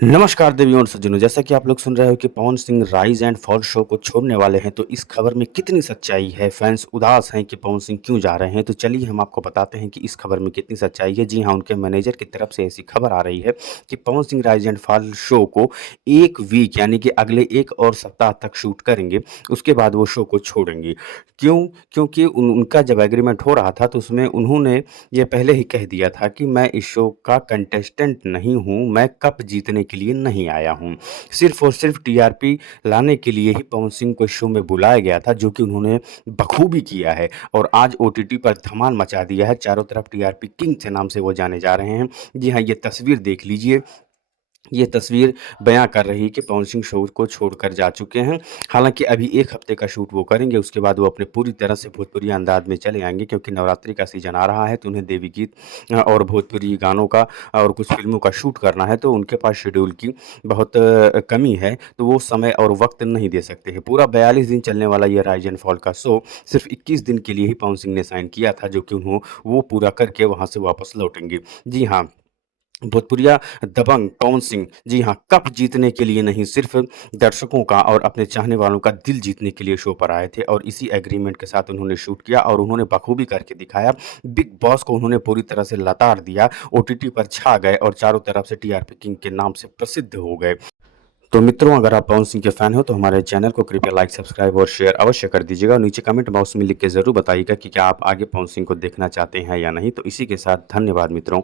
नमस्कार देवियों और सज्जनों, जैसा कि आप लोग सुन रहे हो कि Pawan Singh rise and fall show को छोड़ने वाले हैं, तो इस खबर में कितनी सच्चाई है? फैंस उदास हैं कि पवन सिंह क्यों जा रहे हैं? तो चलिए हम आपको बताते हैं कि इस खबर में कितनी सच्चाई है। जी हाँ, उनके मैनेजर की तरफ से ऐसी खबर आ रही है कि Pawan Singh rise and fall show को 1 वीक यानी कि अगले 1 और सप्ताह तक शूट करेंगे, उसके बाद वो शो को छोड़ेंगे। क्यों? क्योंकि उनका जब एग्रीमेंट हो रहा था, तो उसमें उन्होंने ये पहले ही कह दिया था कि मैं इस शो का कंटेस्टेंट नहीं हूँ, मैं कप जीतने के लिए नहीं आया हूँ। सिर्फ़ और सिर्फ़ टीआरपी लाने के लिए ही पवन सिंह को इस शो में बुलाया गया था, जो कि उन्होंने बखूबी किया है और आज ओटीटी पर धमाल मचा दिया है। चारों तरफ टीआरपी किंग के नाम से वो जाने जा रहे हैं। जी हाँ, ये तस्वीर देख लीजिए। ये तस्वीर बयाँ कर रही है कि पवन सिंह शो को छोड़कर जा चुके हैं। हालाँकि अभी 1 हफ़्ते का शूट वो करेंगे, उसके बाद वो अपने पूरी तरह से भोजपुरी अंदाज़ में चले आएँगे क्योंकि नवरात्रि का सीज़न आ रहा है, तो उन्हें देवी गीत और भोजपुरी गानों का और कुछ फ़िल्मों का शूट करना है, तो उनके पास शेड्यूल की बहुत कमी है, तो वो समय और वक़्त नहीं दे सकते हैं। पूरा 42 दिन चलने वाला ये राइज़ एंड फॉल का शो सिर्फ़ 21 दिन के लिए ही पवन सिंह ने साइन किया था, जो कि वो पूरा करके वहाँ से वापस लौटेंगे। जी हाँ। भोजपुरिया दबंग पवन सिंह, जी हाँ, कप जीतने के लिए नहीं, सिर्फ़ दर्शकों का और अपने चाहने वालों का दिल जीतने के लिए शो पर आए थे और इसी एग्रीमेंट के साथ उन्होंने शूट किया और उन्होंने बखूबी करके दिखाया। बिग बॉस को उन्होंने पूरी तरह से लताड़ दिया, ओटीटी पर छा गए और चारों तरफ से टीआरपी किंग के नाम से प्रसिद्ध हो गए। तो मित्रों, अगर आप पवन सिंह के फ़ैन हो, तो हमारे चैनल को कृपया लाइक, सब्सक्राइब और शेयर अवश्य कर दीजिएगा और नीचे कमेंट बॉक्स में लिख के ज़रूर बताइएगा कि क्या आप आगे पवन सिंह को देखना चाहते हैं या नहीं। तो इसी के साथ धन्यवाद मित्रों।